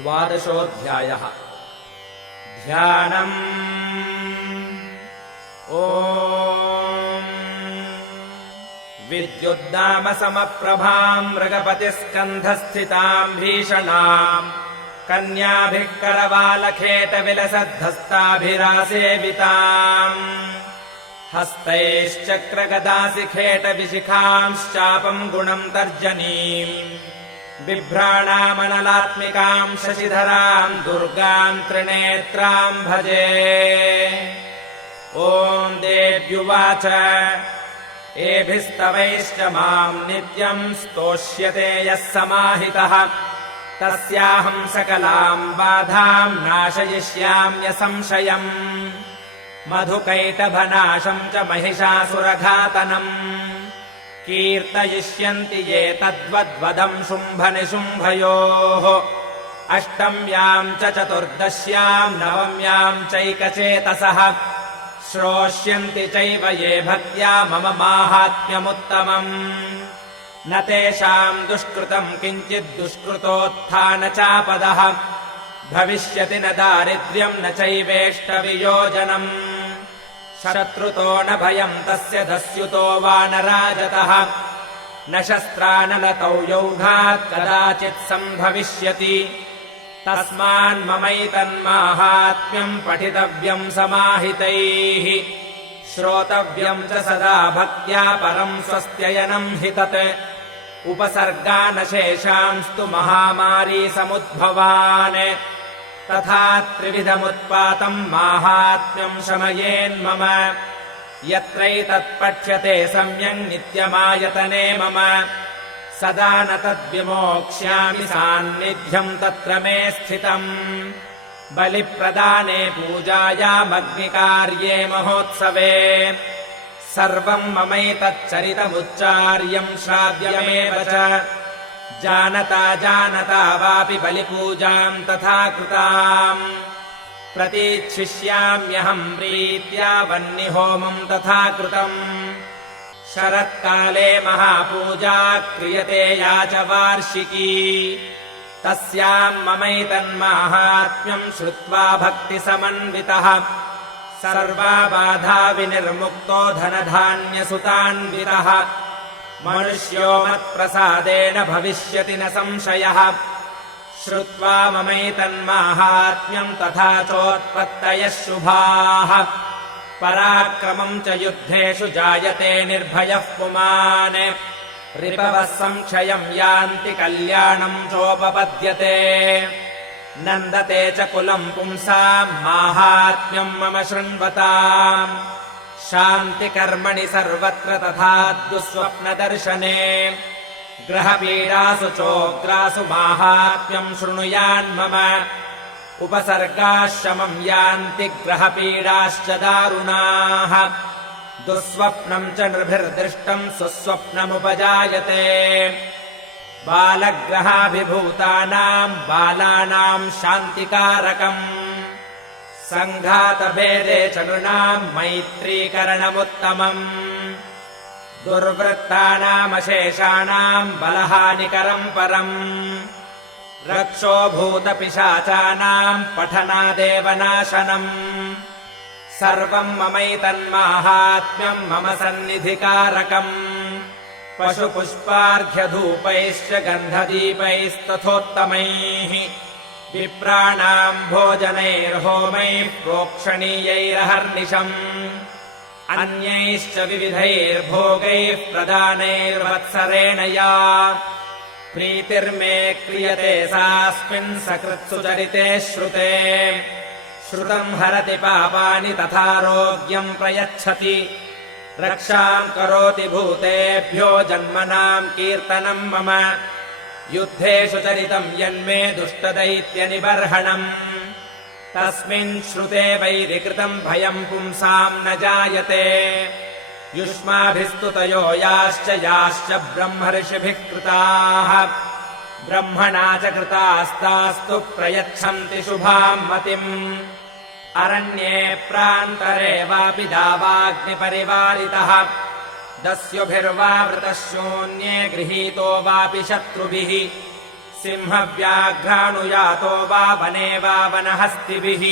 द्वादशोऽध्यायः। ध्यानम्। ॐ विद्युद्दाम समप्रभाम् मृगपतिस्कन्धस्थिताम् भीषणाम् कन्याभिः करवालखेटविलसद्धस्ताभिरासेविताम् हस्तैश्चक्रगदासिखेटविशिखांश्चापम् गुणम् तर्जनीम् बिभ्राणामनलात्मिकाम् शशिधराम् दुर्गाम् त्रिनेत्राम् भजे। ॐ देव्युवाच एभिस्तवैश्च माम् नित्यम् स्तोष्यते यः समाहितः तस्याहम् सकलाम् बाधाम् नाशयिष्याम्यसंशयम् मधुकैटभनाशम् च महिषासुरघातनम् कीर्तयिष्यन्ति ये तद्वद्वदम् शुम्भनिशुम्भयोः अष्टम्याम् च चतुर्दश्याम् नवम्याम् चैकचेतसः श्रोष्यन्ति चैव ये भक्त्या मम माहात्म्यमुत्तमम् न तेषाम् दुष्कृतम् किञ्चिद्दुष्कृतोत्थानचापदः भविष्यति न दारिद्र्यम् न चैवेष्टवियोजनम् शत्रुतो न भयम् तस्य दस्युतो वा न राजतः न शस्त्रानलतौ यौघात् कदाचित् सम्भविष्यति तस्मान्ममैतन्माहात्म्यम् पठितव्यम् समाहितैः श्रोतव्यम् च सदा भक्त्या परम् स्वस्त्ययनम् हि तत् उपसर्गानशेषांस्तु महामारी समुद्भवान् तथा त्रिविधमुत्पातम् माहात्म्यम् शमयेन्मम यत्रैतत्पठ्यते सम्यक् नित्यमायतने मम सदा न तद्विमोक्ष्यामि सान्निध्यम् तत्र मे स्थितम् बलिप्रदाने पूजायामग्निकार्ये महोत्सवे सर्वम् ममैतच्चरितमुच्चार्यम् श्राव्यमेव च जानता जानता वापि बलिपूजाम् तथा कृताम् प्रतीच्छिष्याम्यहम् प्रीत्या वह्निहोमम् तथा कृतम् शरत्काले महापूजा क्रियते या च वार्षिकी तस्याम् ममैतन्माहात्म्यम् श्रुत्वा भक्तिसमन्वितः सर्वा बाधा विनिर्मुक्तो धनधान्यसुतान्वितः मनुष्यो मत्प्रसादेन भविष्यति न संशयः श्रुत्वा ममैतन्माहात्म्यम् तथा चोत्पत्तयः शुभाः पराक्रमम् च युद्धेषु जायते निर्भयः पुमान् रिपवः संक्षयम् यान्ति कल्याणम् चोपपद्यते नन्दते च कुलम् पुंसाम् माहात्म्यम् मम शृण्वताम् शान्तिकर्मणि सर्वत्र तथा दुःस्वप्नदर्शने ग्रहपीडासु चोग्रासु माहात्म्यम् शृणुयान्मम उपसर्गाः शमम् यान्ति ग्रहपीडाश्च दारुणाः दुःस्वप्नम् च नृभिर्दृष्टम् सुस्वप्नमुपजायते बालग्रहाभिभूतानाम् बालानाम् शान्तिकारकम् सङ्घातभेदे च नृणाम् मैत्रीकरणमुत्तमम् दुर्वृत्तानामशेषाणाम् बलहानिकरम् परम् रक्षोभूतपिशाचानाम् पठनादेव नाशनम् सर्वम् ममैतन्माहात्म्यम् मम सन्निधिकारकम् पशुपुष्पार्घ्यधूपैश्च गन्धदीपैस्तथोत्तमैः विप्राणाम् भोजनैर्होमैः प्रोक्षणीयैरहर्निशम् अन्यैश्च विविधैर्भोगैः प्रदानैर्वत्सरेण या प्रीतिर्मे क्रियते सास्मिन् सकृत्सुचरिते श्रुते श्रुतम् हरति पापानि तथारोग्यम् प्रयच्छति रक्षाम् करोति भूतेभ्यो जन्मनाम् कीर्तनम् मम युद्धेषु चरितम् यन्मे दुष्टदैत्यनिबर्हणम् तस्मिन् श्रुते वैरिकृतम् भयम् पुंसाम् न जायते युष्माभिस्तुतयो याश्च ब्रह्मर्षिभिः कृताः ब्रह्मणा च कृतास्तास्तु प्रयच्छन्ति शुभाम् मतिम् अरण्ये प्रान्तरे वापि दावाग्निपरिवारितः दस्युभिर्वावृतः शून्ये गृहीतो वापि शत्रुभिः सिंहव्याघ्रानुयातो वा वने वा वनहस्तिभिः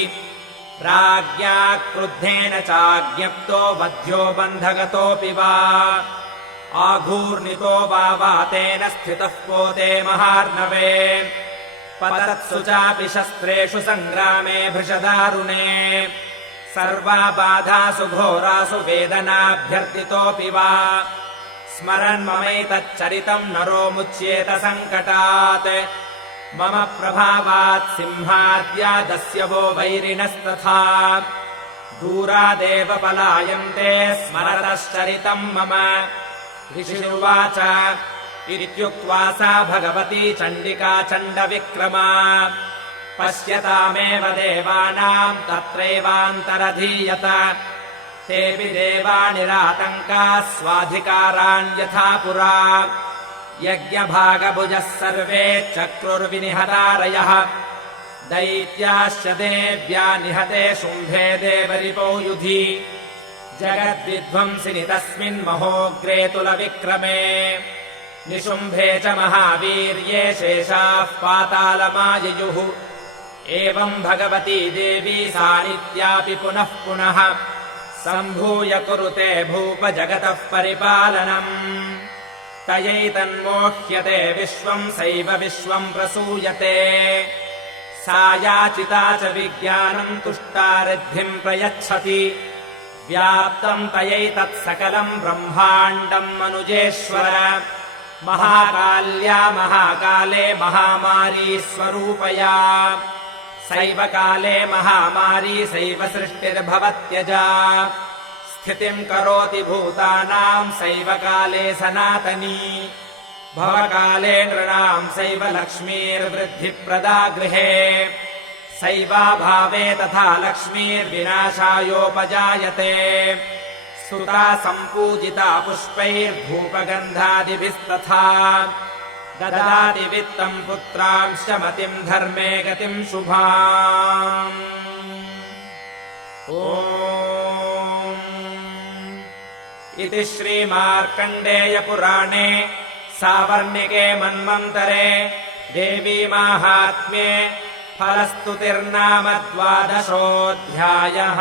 राज्ञा क्रुद्धेन चाज्ञप्तो वध्यो बन्धगतोऽपि वा आघूर्णितो वा वातेन स्थितः पोते महार्णवे पतत्सु चापि शस्त्रेषु सङ्ग्रामे भृशदारुणे सर्वाबाधासु घोरासु वेदनाभ्यर्थितोऽपि वा स्मरन् ममैतच्चरितम् नरो मुच्येत सङ्कटात् मम प्रभावात् सिंहाद्यादस्य वो वैरिणस्तथा दूरादेव पलायन्ते स्मरतश्चरितम् मम ऋषिरुवाच इत्युक्त्वा सा भगवती चण्डिका चण्डविक्रमा पश्यतामेव देवानाम् तत्रैवान्तरधीयत तेऽपि देवा निरातङ्काः स्वाधिकारान् यथा पुरा यज्ञभागभुजः सर्वे चक्रुर्विनिहतारयः दैत्याश्च देव्या निहते शुम्भे देवरिपौ युधि जगद्विध्वंसिनि तस्मिन् महोग्रे तुलविक्रमे निशुम्भे च महावीर्ये शेषाः पातालमाययुः एवम् भगवती देवी सा नित्यापि पुनः पुनः सम्भूय कुरुते भूप जगतः परिपालनम् तयैतन्मोह्यते विश्वम् सैव विश्वम् प्रसूयते सा याचिता च विज्ञानम् तुष्टा रिद्धिम् प्रयच्छति व्याप्तम् तयैतत्सकलम् ब्रह्माण्डम् मनुजेश्वर महाकाल्या महाकाले महामारी स्वरूपया सैव काले महामारी सैव सृष्टिर्भवत्यजा स्थितिम् करोति भूतानाम् सैव काले सनातनी भवकाले नृणाम् सैव लक्ष्मीर्वृद्धिप्रदा गृहे सैवाभावे तथा लक्ष्मीर्विनाशायोपजायते स्तुता सम्पूजिता पुष्पैर्धूपगन्धादिभिस्तथा ददाति वित्तम् पुत्रांश्च मतिम् धर्मे गतिम् शुभाम् ॐ इति श्रीमार्कण्डेयपुराणे सावर्णिके मन्वन्तरे देवी माहात्म्ये फलस्तुतिर्नाम 12 अध्यायः।